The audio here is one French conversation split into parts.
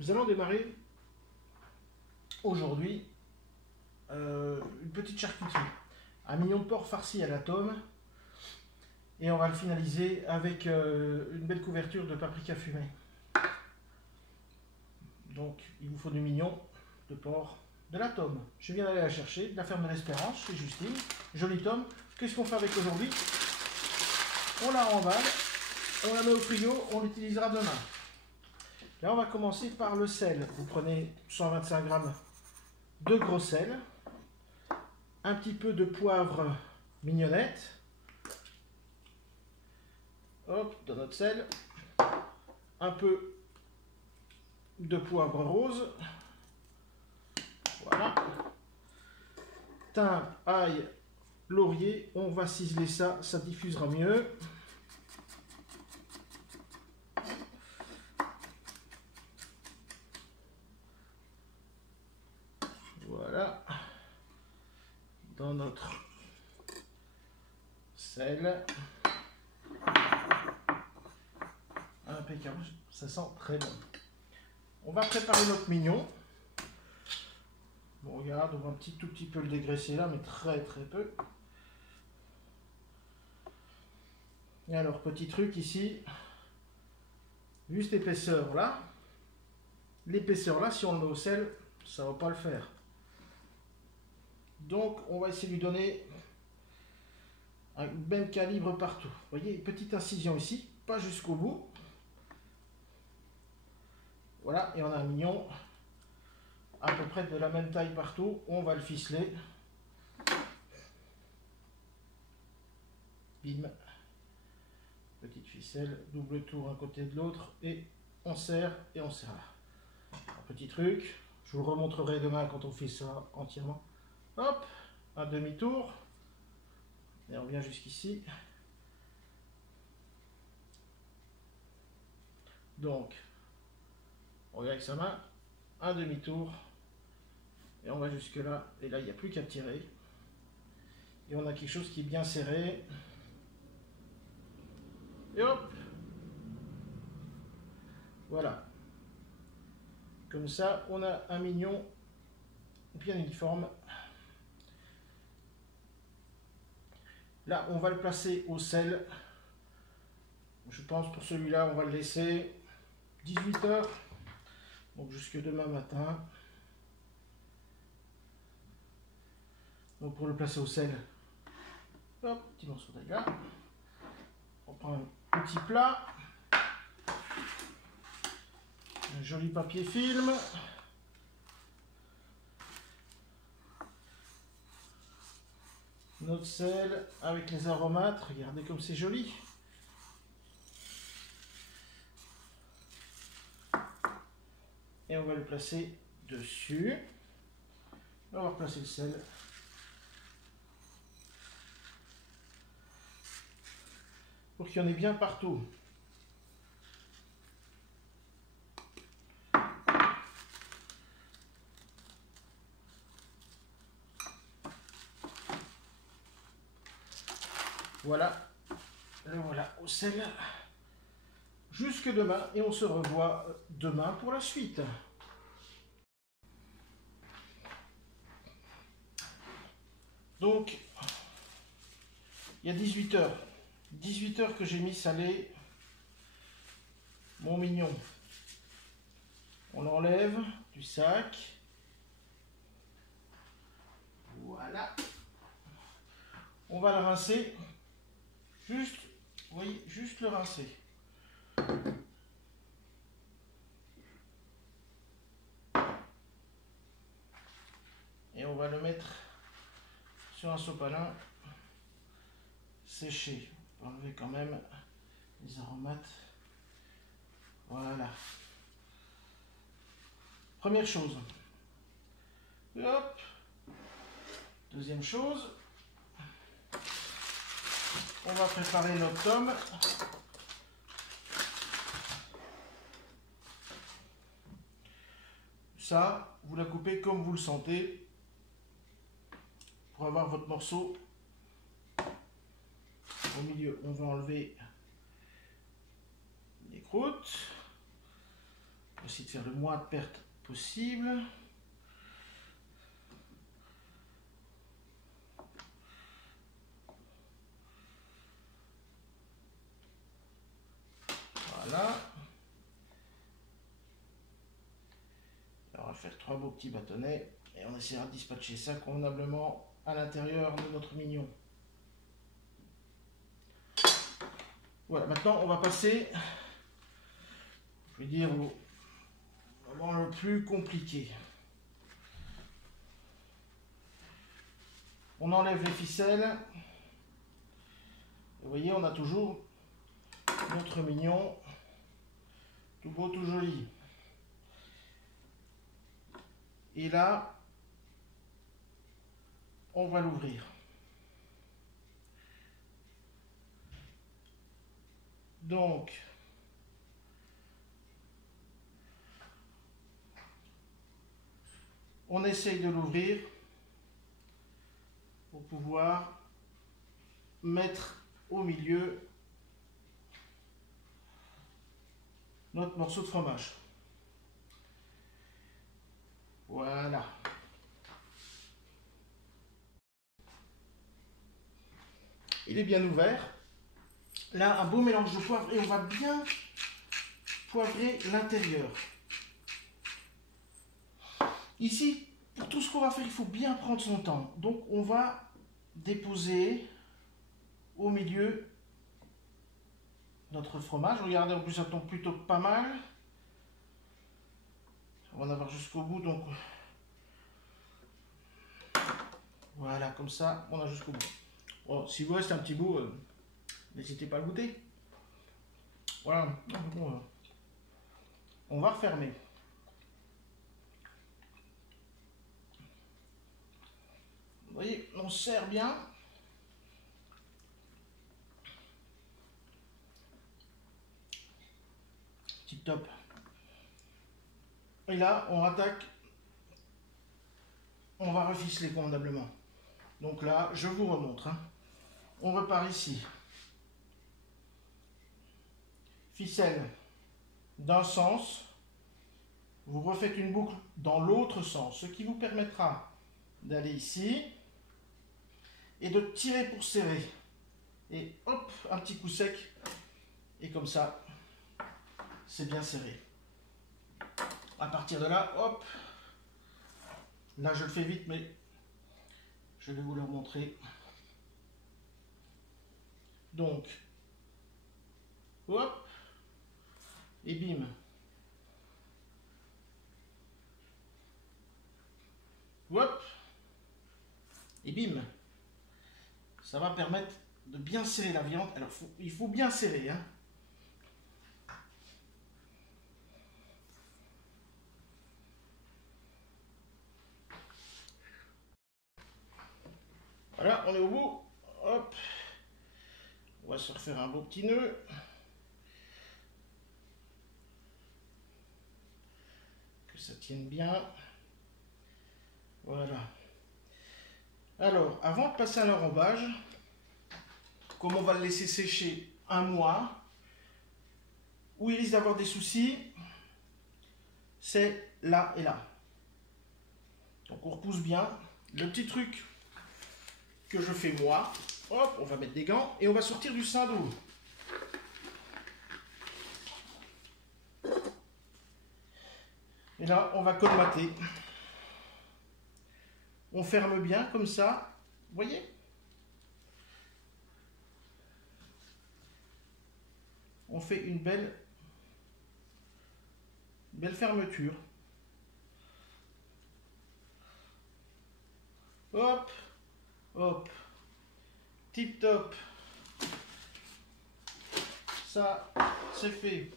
Nous allons démarrer aujourd'hui une petite charcuterie. Un mignon de porc farci à la tome. Et on va le finaliser avec une belle couverture de paprika fumée. Donc il vous faut du mignon de porc de la tome. Je viens d'aller la chercher, de la ferme de l'Espérance, chez Justine. Jolie tome. Qu'est-ce qu'on fait avec aujourd'hui? On la remballe, on la met au frigo, on l'utilisera demain. Là on va commencer par le sel. Vous prenez 125 g de gros sel, un petit peu de poivre mignonnette. Hop, dans notre sel, un peu de poivre rose. Voilà. Thym, ail, laurier. On va ciseler ça, ça diffusera mieux. Voilà. Dans notre sel. Impeccable, ça sent très bon. On va préparer notre mignon. Bon, regarde, on va tout petit peu le dégraisser là, mais très peu. Et alors, petit truc ici, vu cette épaisseur là, l'épaisseur là, si on le met au sel, ça va pas le faire. Donc, on va essayer de lui donner un même calibre partout. Vous voyez, petite incision ici, pas jusqu'au bout. Voilà, et on a un mignon à peu près de la même taille partout. On va le ficeler. Bim. Petite ficelle, double tour un côté de l'autre, et on serre et on serre. Un petit truc, je vous le remontrerai demain quand on fait ça entièrement. Hop, un demi-tour. Et on revient jusqu'ici. Donc, on revient avec sa main, un demi-tour. Et on va jusque là, et là il n'y a plus qu'à tirer. Et on a quelque chose qui est bien serré. Et hop! Voilà. Comme ça, on a un mignon bien uniforme. Là, on va le placer au sel. Je pense pour celui-là, on va le laisser 18 h. Donc jusque demain matin. Donc pour le placer au sel, hop, petit morceau d'agar. On prend un petit plat. Un joli papier film. Notre sel avec les aromates. Regardez comme c'est joli. Et on va le placer dessus. On va replacer le sel. Pour qu'il y en ait bien partout. Voilà. Le voilà au sel. Jusque demain. Et on se revoit demain pour la suite. Donc, il y a 18 h. 18 h que j'ai mis salé mon mignon. On l'enlève du sac. Voilà. On va le rincer. Juste, vous voyez, juste le rincer. Et on va le mettre sur un sopalin séché. On va enlever quand même les aromates. Voilà. Première chose. Hop. Deuxième chose. On va préparer notre tome. Ça, vous la coupez comme vous le sentez pour avoir votre morceau au milieu. On va enlever les croûtes. On va essayer de faire le moins de pertes possible. Voilà. On va faire 3 beaux petits bâtonnets et on essaiera de dispatcher ça convenablement à l'intérieur de notre mignon. Voilà, maintenant on va passer, je vais dire, au moment le plus compliqué. On enlève les ficelles. Vous voyez, on a toujours notre mignon, tout beau, tout joli. Et là, on va l'ouvrir. Donc, on essaye de l'ouvrir pour pouvoir mettre au milieu notre morceau de fromage. Voilà. Il est bien ouvert. Là, un beau mélange de poivre et on va bien poivrer l'intérieur. Ici, pour tout ce qu'on va faire, il faut bien prendre son temps. Donc, on va déposer au milieu notre fromage. Regardez, en plus, ça tombe plutôt pas mal. On va en avoir jusqu'au bout, donc voilà, comme ça, on a jusqu'au bout. Bon, si vous reste un petit bout, n'hésitez pas à le goûter. Voilà, bon, on va refermer. Vous voyez, on serre bien. Tip top. Et là, on attaque. On va reficeler convenablement. Donc là, je vous remontre. Hein. On repart ici. Ficelle d'un sens. Vous refaites une boucle dans l'autre sens, ce qui vous permettra d'aller ici et de tirer pour serrer. Et hop, un petit coup sec. Et comme ça, c'est bien serré. À partir de là, hop. Là, je le fais vite, mais je vais vous le montrer. Donc, hop, et bim. Hop, et bim. Ça va permettre de bien serrer la viande. Alors, il faut bien serrer, hein. Voilà, on est au bout. Hop. On va se refaire un beau petit nœud. Que ça tienne bien. Voilà. Alors, avant de passer à l'enrobage, comme on va le laisser sécher un mois, où il risque d'avoir des soucis, c'est là et là. Donc on repousse bien. Le petit truc que je fais moi, hop, on va mettre des gants et on va sortir du sein d'eau. Et là, on va colmater. On ferme bien comme ça, vous voyez? On fait une belle fermeture. Hop, hop, tip top. Ça, c'est fait.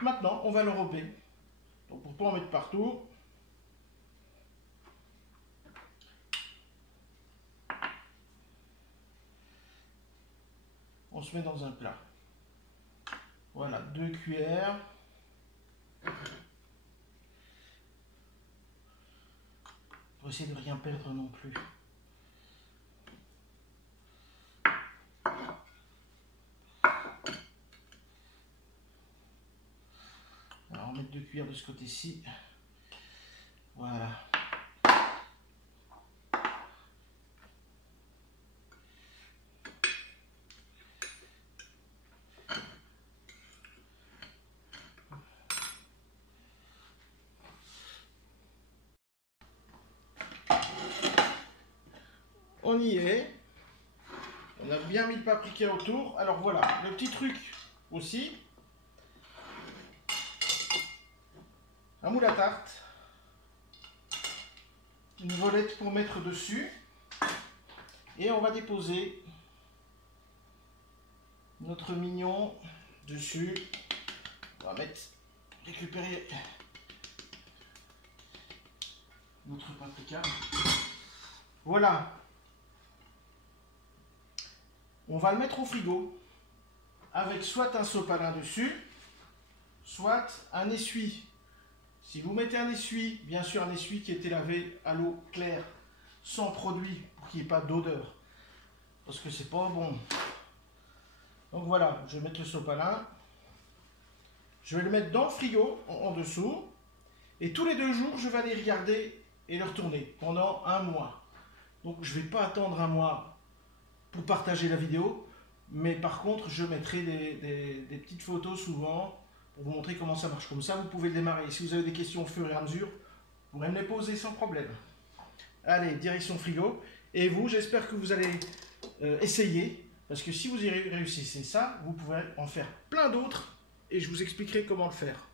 Maintenant, on va le l'enrober. Donc, pour ne pas en mettre partout, on se met dans un plat. Voilà, 2 cuillères. Pour essayer de rien perdre non plus. en remettre 2 cuillères de ce côté-ci. Voilà. On y est. On a bien mis le paprika autour. Alors voilà, le petit truc aussi. Un moule à tarte. Une volette pour mettre dessus. Et on va déposer notre mignon dessus. On va récupérer notre paprika. Voilà. On va le mettre au frigo avec soit un sopalin dessus, soit un essuie. Si vous mettez un essuie, bien sûr un essuie qui a été lavé à l'eau claire, sans produit, pour qu'il n'y ait pas d'odeur, parce que c'est pas bon. Donc voilà, je vais mettre le sopalin, je vais le mettre dans le frigo en dessous, et tous les 2 jours, je vais aller regarder et le retourner pendant 1 mois. Donc je ne vais pas attendre 1 mois pour partager la vidéo, mais par contre je mettrai des petites photos souvent pour vous montrer comment ça marche. Comme ça vous pouvez le démarrer. Et si vous avez des questions au fur et à mesure, vous pourrez me les poser sans problème. Allez, direction frigo. Et vous, j'espère que vous allez essayer, parce que si vous y réussissez ça, vous pourrez en faire plein d'autres et je vous expliquerai comment le faire.